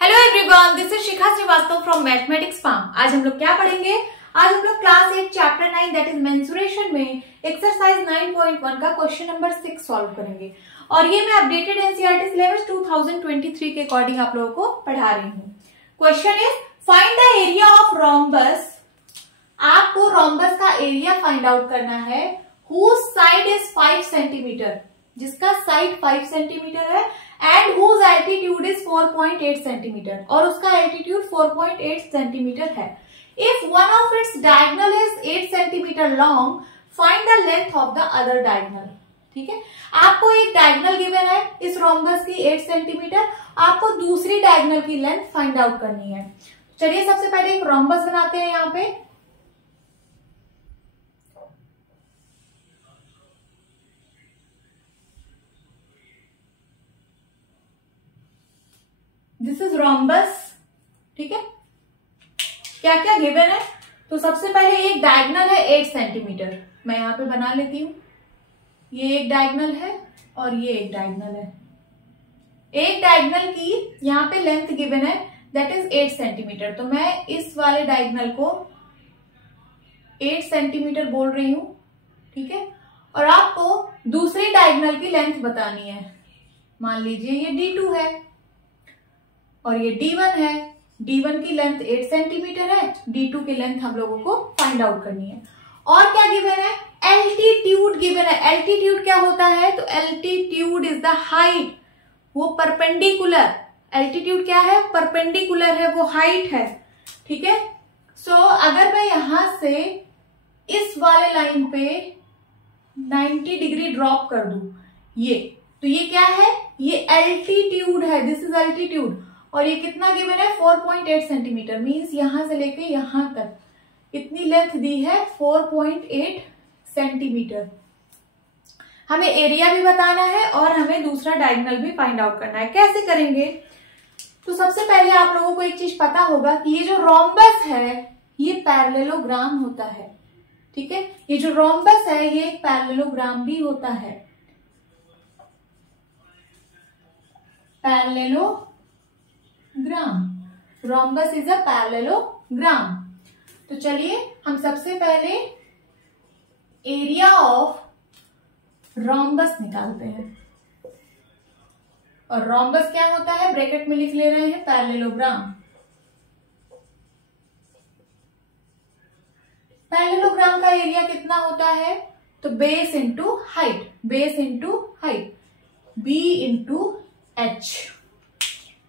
Hello everyone, this is Shikha Srivastava from mathematics farm. आज हम लोग क्या पढ़ेंगे? आज हम लोग class 8 chapter 9 that is mensuration में एक्सरसाइज 9.1 का क्वेश्चन नंबर 6 सॉल्व करेंगे। और ये मैं अपडेटेड एनसीईआरटी सिलेबस 2023 के अकॉर्डिंग आप लोगों को पढ़ा रही हूँ। Question is find the area of rhombus. आपको रोम्बस का एरिया फाइंड आउट करना है हुज साइड इज 5 सेंटीमीटर, जिसका साइड 5 सेंटीमीटर है, and whose altitude is 4.8 centimetre, और उसका एल्टीट्यूड 4.8 सेंटीमीटर है। If one of its diagonal is 8 centimetre long, find the length of the other diagonal. ठीक है, आपको एक डायगोनल गिवन है इस रोम्बस की 8 सेंटीमीटर, आपको दूसरी डायगोनल की लेंथ फाइंड आउट करनी है। चलिए सबसे पहले एक रोम्बस बनाते हैं। यहाँ पे दिस इज रोम्बस। ठीक है, क्या क्या गिवन है? तो सबसे पहले एक डायगोनल है 8 सेंटीमीटर, मैं यहां पे बना लेती हूं। ये एक डायगोनल है और ये एक डायगोनल है। एक डायगोनल की यहां पे लेंथ गिवन है दैट इज 8 सेंटीमीटर, तो मैं इस वाले डायगोनल को 8 सेंटीमीटर बोल रही हूं। ठीक है, और आपको दूसरी डायगोनल की लेंथ बतानी है। मान लीजिए ये D2 है और ये D1 है। D1 की लेंथ 8 सेंटीमीटर है, D2 की लेंथ हम लोगों को फाइंड आउट करनी है। और क्या गिवन है? एल्टीट्यूड गिवन है। एल्टीट्यूड क्या होता है? तो एल्टीट्यूड इज द हाइट, वो परपेंडिकुलर। एल्टीट्यूड क्या है? परपेंडिकुलर है, वो हाइट है। ठीक है, सो अगर मैं यहां से इस वाले लाइन पे 90 डिग्री ड्रॉप कर दूं, ये तो ये क्या है? ये एल्टीट्यूड है, दिस इज एल्टीट्यूड। और ये कितना गिवन है? 4.8 सेंटीमीटर, मीन्स यहां से लेके यहां तक इतनी लेंथ दी है 4.8 सेंटीमीटर। हमें एरिया भी बताना है और हमें दूसरा डायगोनल भी फाइंड आउट करना है। कैसे करेंगे? तो सबसे पहले आप लोगों को एक चीज पता होगा कि ये जो रोम्बस है ये पैरेललोग्राम होता है। ठीक है, ये जो रोम्बस है ये एक पैरेललोग्राम भी होता है। Parallelogram, rhombus is a parallelogram. तो चलिए हम सबसे पहले एरिया ऑफ रोम्बस निकालते हैं। और रोम्बस क्या होता है? ब्रैकेट में लिख ले रहे हैं पैरेललोग्राम। पैरेललोग्राम का एरिया कितना होता है? तो base into height, base into height, B into H,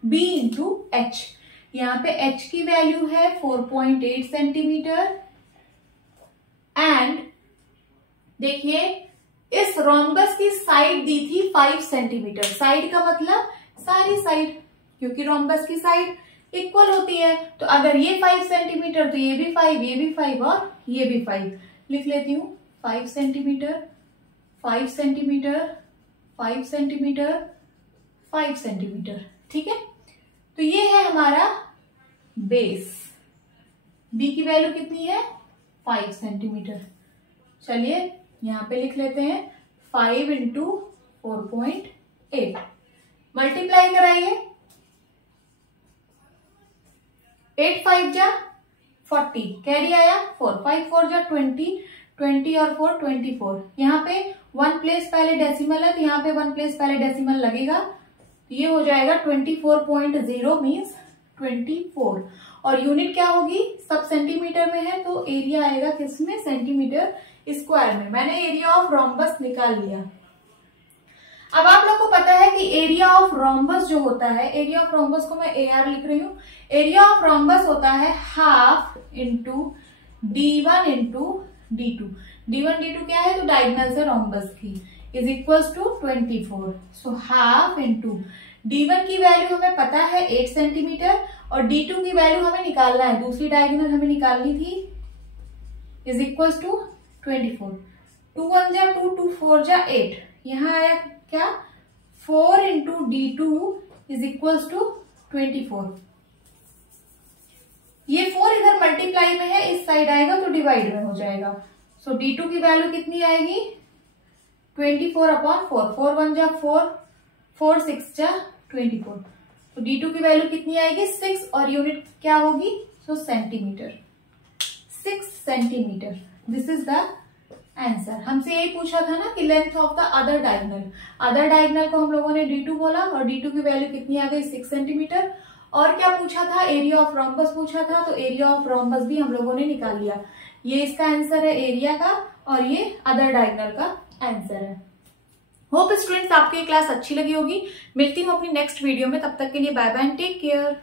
B into H. यहां पे एच की वैल्यू है 4.8 सेंटीमीटर। एंड देखिए इस रोम्बस की साइड दी थी 5 सेंटीमीटर। साइड का मतलब सारी साइड, क्योंकि रोम्बस की साइड इक्वल होती है। तो अगर ये 5 सेंटीमीटर तो ये भी 5, ये भी 5 और ये भी 5। लिख लेती हूं 5 सेंटीमीटर, 5 सेंटीमीटर, 5 सेंटीमीटर, 5 सेंटीमीटर। ठीक है, तो ये है हमारा बेस। बी की वैल्यू कितनी है? 5 सेंटीमीटर। चलिए यहां पे लिख लेते हैं 5 इंटू 4.8, मल्टीप्लाई कराइए। 8 5 जा 40, कैरी आया 4, 5 4 जा 20, 20 और 4 24। यहाँ पे 1 प्लेस पहले डेसिमल है तो यहाँ पे 1 प्लेस पहले डेसिमल लगेगा, ये हो जाएगा 24.0 मीन्स 24। और यूनिट क्या होगी? सब सेंटीमीटर में है तो एरिया आएगा किसमें? सेंटीमीटर स्क्वायर में। मैंने एरिया ऑफ रोम्बस निकाल लिया। अब आप लोग को पता है कि एरिया ऑफ रोम्बस जो होता है, एरिया ऑफ रोम्बस को मैं AR लिख रही हूं। एरिया ऑफ रोम्बस होता है half into D1 into D2। D1 D2 क्या है? तो डायगोनल्स है रोम्बस की, is equals to 24। So half into D1 की वैल्यू हमें पता है 8 सेंटीमीटर और D2 की वैल्यू हमें निकालना है, दूसरी डायगोनल हमें निकालनी थी, इज इक्वल्स टू 24। 2 1 जा 2, 2 4 जा 8। यहां आया क्या? 4 into D2 is equals to 24। ये 4 इधर मल्टीप्लाई में है, इस साइड आएगा तो डिवाइड में हो जाएगा। सो D2 की वैल्यू कितनी आएगी? 24/4। 4 1 जा 4, 4 6 जा 24। तो D2 की वैल्यू कितनी आएगी 6 और यूनिट क्या होगी so centimetre, 6 centimetre. This is the answer. हमसे यही पूछा था ना कि length of the other diagonal, other diagonal को हम लोगों ने D2 बोला और D2 की वैल्यू कितनी आ गई 6 सेंटीमीटर। और क्या पूछा था, एरिया ऑफ रोम्बस पूछा था, तो एरिया ऑफ रोम्बस भी हम लोगों ने निकाल लिया। ये इसका आंसर है एरिया का और ये अदर डायगोनल का आंसर है। होप स्टूडेंट्स आपको ये क्लास अच्छी लगी होगी। मिलती हूँ अपनी नेक्स्ट वीडियो में, तब तक के लिए bye bye and take care.